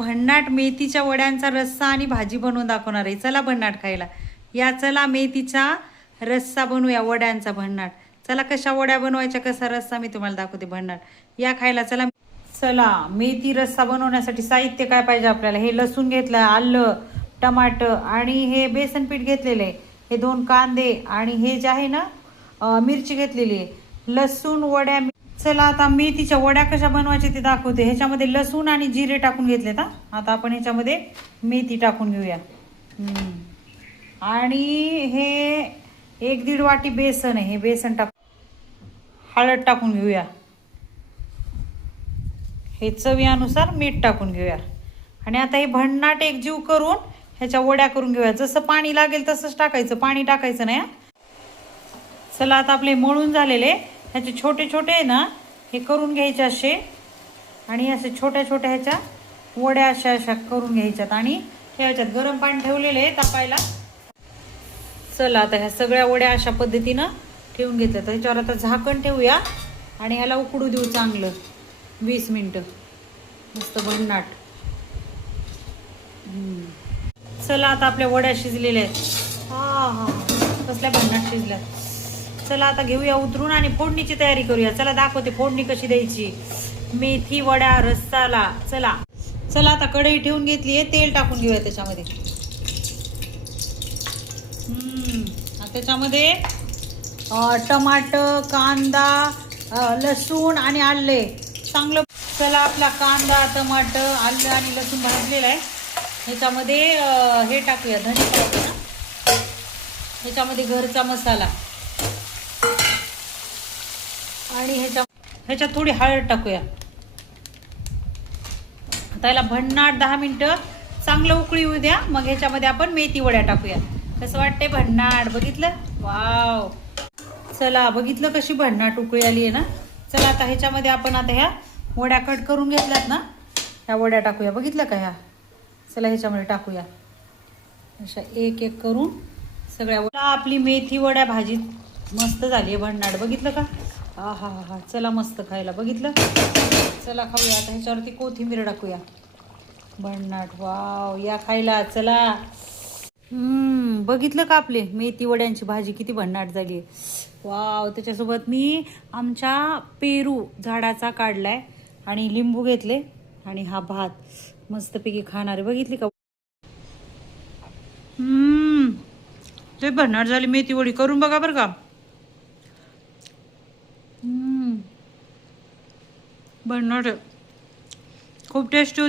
भन्नाट मेथीच्या वड्यांचा रस्सा आणि भाजी बनवून दाखवणार आहे. चला भन्नाट खायला या. चला मेथीचा रस्सा बनवूया, वड्यांचा भन्नाट. चला कशा वड्या बनवायच्या, कसा रस्सा मी तुम्हाला दाखवते भन्नाट या खायला. चला चला मेथी रस्सा बनवण्यासाठी साहित्य काय पाहिजे आपल्याला. हे लसूण घेतलं, आलं, टमाटर आणि हे बेसन पीठ घेतलेलं आहे. हे 2 कांदे आणि हे जे आहे ना मिरची घेतलेली आहे. लसूण वड्या. चला आता मेथीच्या वड्या कशा बनवायच्या ते दाखवते. ह्याच्यामध्ये लसूण आणि जिरे टाकून घेतलेत. आता आपण ह्याच्यामध्ये मेथी टाकून घेऊया. आणि हे 1-1.5 वाटी बेसन आहे. हे बेसन हळद टाकून घेऊया. हे चवीनुसार मीठ टाकून घेऊया. आणि आता हे भन्नाट एकजीव करून ह्याच्या वड्या करून घेऊया. जसं पाणी लागेल तसंच टाकायचं, पाणी टाकायचं नाही. चला आता आपले मळून झालेले ह्याचे छोटे छोटे आहे ना हे करून घ्यायचे असे. आणि असे छोट्या छोट्या ह्याच्या वड्या अशा करून घ्यायच्यात. आणि ह्याच्यात गरम पाणी ठेवलेले आहे तापायला. चला आता ह्या सगळ्या वड्या अशा पद्धतीनं ठेवून घेतल्या. तर ह्याच्यावर आता झाकण ठेवूया आणि ह्याला उकडू देऊ चांगलं 20 मिनटं मस्त भन्नाट. चला आता आपल्या वड्या शिजलेल्या आहेत. हा कसल्या भन्नाट शिजल्यात. चला आता घेऊया उतरून आणि फोडणीची तयारी करूया. चला दाखवते फोडणी कशी द्यायची मेथी वड्या रस्साला. चला चला आता कढई ठेवून घेतली आहे. तेल टाकून घेऊया त्याच्यामध्ये. त्याच्यामध्ये टमाटर, कांदा, लसूण आणि आले चांगलं. चला आपला कांदा, टमाटर, आलं आणि लसूण भाजलेला आहे. ह्याच्यामध्ये हे टाकूया धने पावडर. ह्याच्यामध्ये घरचा मसाला आणि ह्याच्यात थोडी हळद टाकूया. आता याला भन्नाट 10 मिनटं चांगलं उकळी येऊ द्या. मग ह्याच्यामध्ये आपण मेथी वड्या टाकूया. कसं वाटते भन्नाट. बघितलं, वाव. चला बघितलं कशी भन्नाट उकळी आली आहे ना. चला आता ह्याच्यामध्ये आपण आता ह्या वड्या कट करून घेतल्यात ना ह्या वड्या टाकूया. बघितलं का ह्या. चला ह्याच्यामध्ये टाकूया अशा एक एक करून सगळ्या वड्या. आपली मेथी वड्या भाजी मस्त झाली आहे भन्नाट. बघितलं का. हा चला मस्त खायला. बघितलं. चला खाऊया. आता ह्याच्यावरती कोथिंबीर टाकूया. भन्नाट वाव या खायला. चला. बघितलं का आपले मेथी वड्यांची भाजी किती भन्नाट झाली आहे. वाव. त्याच्यासोबत मी आमच्या पेरू झाडाचा काढलाय आणि लिंबू घेतले आणि हा भात मस्तपैकी खाणार आहे. बघितली का. ते भन्नाट झाली मेथी वडी. करून बघा बरं का. भन्नाट खूप टेस्टी.